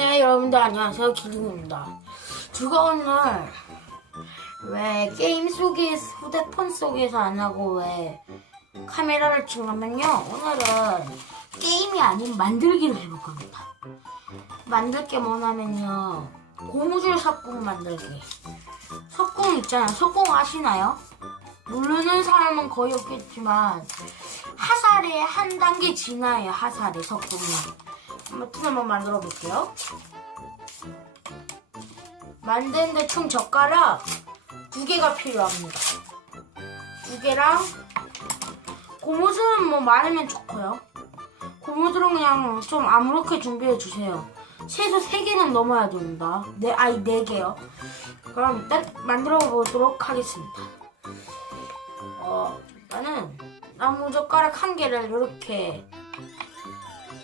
여러분들 안녕하세요. 기린입니다. 제가 오늘 왜 게임 속에 휴대폰 속에서 안 하고 왜 카메라를 찍냐면요? 오늘은 게임이 아닌 만들기를 해볼 겁니다. 만들 게 뭐냐면요. 고무줄 석궁 만들기. 석궁 있잖아요. 석궁 아시나요? 모르는 사람은 거의 없겠지만 하살에 한 단계 지나요 하살에 석궁이 아무튼 한번 만들어 볼게요. 만드는데 총 젓가락 두 개가 필요합니다. 두 개랑 고무줄은 뭐 많으면 좋고요. 고무줄은 그냥 좀 아무렇게 준비해 주세요. 최소 세 개는 넘어야 됩니다. 네, 아니 네 개요. 그럼 일단 만들어 보도록 하겠습니다. 어, 일단은 나무 젓가락 한 개를 이렇게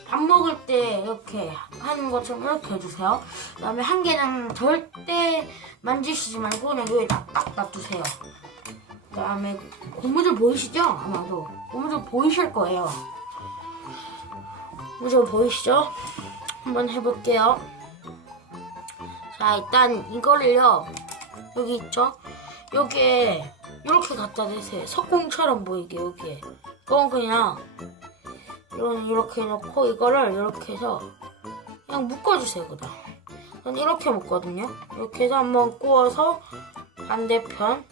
밥 먹을 때 이렇게 하는 것처럼 이렇게 해주세요. 그 다음에 한 개는 절대 만지시지 말고 그냥 여기다 딱 놔두세요. 그 다음에 고무줄 보이시죠? 아마도 고무줄 보이실 거예요. 고무줄 보이시죠? 한번 해볼게요. 자 일단 이거를요 여기 있죠? 여기에 이렇게 갖다 대세요. 석궁처럼 보이게 여기에. 이건 그냥 이건 이렇게 놓고 이거를 이렇게 해서 그냥 묶어주세요 그다. 전 이렇게 묶거든요. 이렇게 해서 한번 꼬아서 반대편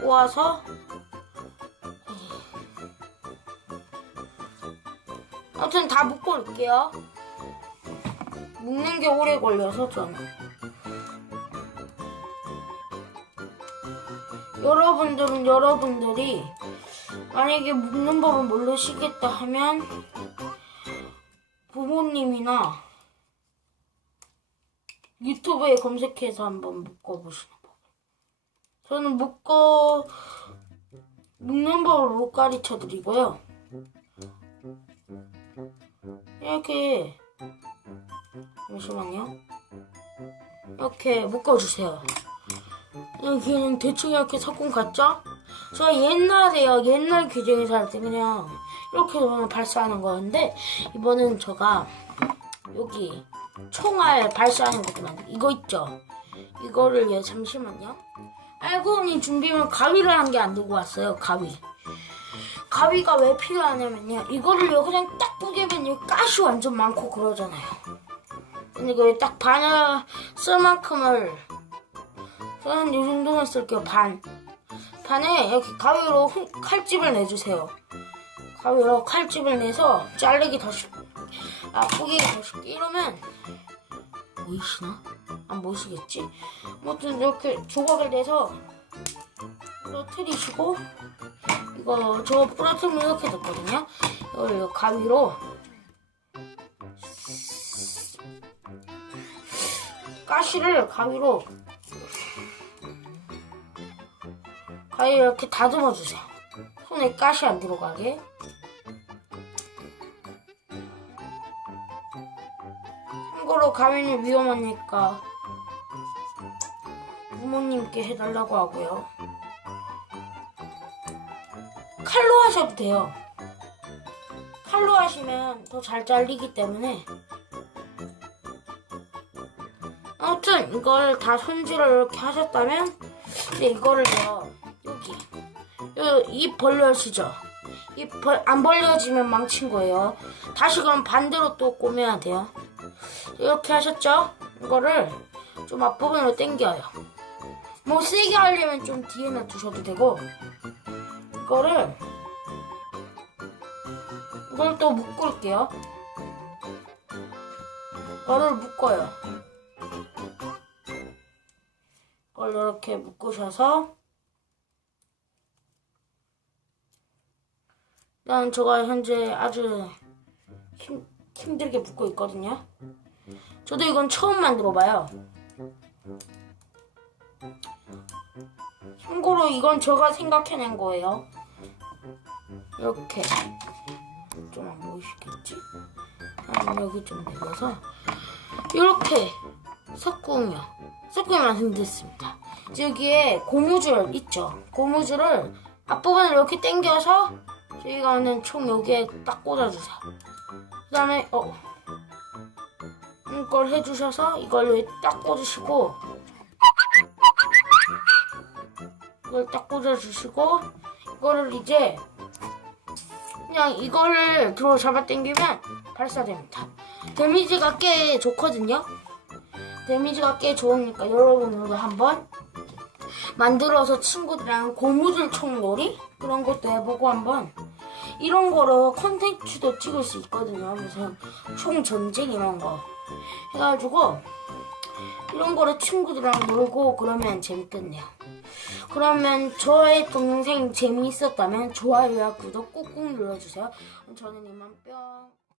꼬아서 아무튼 다 묶어올게요. 묶는 게 오래 걸려서 저는. 여러분들은 여러분들이 만약에 묶는 법을 모르시겠다 하면 부모님이나 유튜브에 검색해서 한번 묶어보시는 법. 저는 묶어 묶는 법을 못 가르쳐 드리고요. 이렇게 잠시만요. 이렇게 묶어주세요. 그냥 대충 이렇게 석궁 같죠? 제가 옛날에요 옛날 규정에서 할때 그냥 이렇게 그냥 발사하는 거였는데 이번엔 제가 여기 총알 발사하는 것도 만들 이거 있죠? 이거를 예 잠시만요. 알고 보니 준비물 가위를 한개안 들고 왔어요 가위. 가위가 왜 필요하냐면요 이거를 요 그냥 딱 뿌리면 이 가시 완전 많고 그러잖아요. 근데 이거 딱 반을 쓸 만큼을 저는 이 정도만 쓸게요 반. 반에 이렇게 가위로 흠- 칼집을 내주세요. 가위로 칼집을 내서 자르기 더 쉽, 아, 뿌기기 더 쉽게 이러면 보이시나? 안 보이시겠지? 아무튼 이렇게 조각을 내서 부러뜨리시고 이거 저 부러뜨리면 이렇게 됐거든요. 이걸 이 가위로 가시를 가위로 가위 이렇게 다듬어 주세요. 손에 가시 안 들어가게. 참고로 가위는 위험하니까 부모님께 해달라고 하고요. 칼로 하셔도 돼요. 칼로 하시면 더 잘 잘리기 때문에 아무튼 이걸 다 손질을 이렇게 하셨다면 이제 이거를요 여기. 요, 입 벌려지죠. 입 안 벌려지면 망친 거예요. 다시 그럼 반대로 또 꼬매야 돼요. 이렇게 하셨죠? 이거를 좀 앞부분으로 당겨요. 뭐 세게 하려면 좀 뒤에 놔두셔도 되고 이거를 이걸 또 묶을게요. 이거를 묶어요. 이걸 이렇게 묶으셔서 일단 제가 현재 아주 힘, 힘들게 묶고 있거든요. 저도 이건 처음 만들어봐요. 참고로 이건 제가 생각해낸 거예요. 이렇게 좀 안 보이시겠지? 아, 여기 좀 내려서 이렇게 석궁이요. 석궁이 완성됐습니다. 여기에 고무줄 있죠? 고무줄을 앞부분을 이렇게 당겨서 저희가 하는 총 여기에 딱 꽂아주세요. 그 다음에 어 음, 걸 해주셔서 이걸로 딱 꽂으시고 이걸 딱 꽂아주시고 이거를 이제 그냥 이거를 들어 잡아 당기면 발사됩니다. 데미지가 꽤 좋거든요. 데미지가 꽤 좋으니까 여러분들도 한번 만들어서 친구들이랑 고무줄 총놀이 그런 것도 해보고 한번 이런 거로 컨텐츠도 찍을 수 있거든요. 무슨 총 전쟁 이런 거 해가지고 이런 거로 친구들이랑 놀고 그러면 재밌겠네요. 그러면 저의 동영상 재미있었다면 좋아요와 구독 꾹꾹 눌러주세요. 저는 이만 뿅.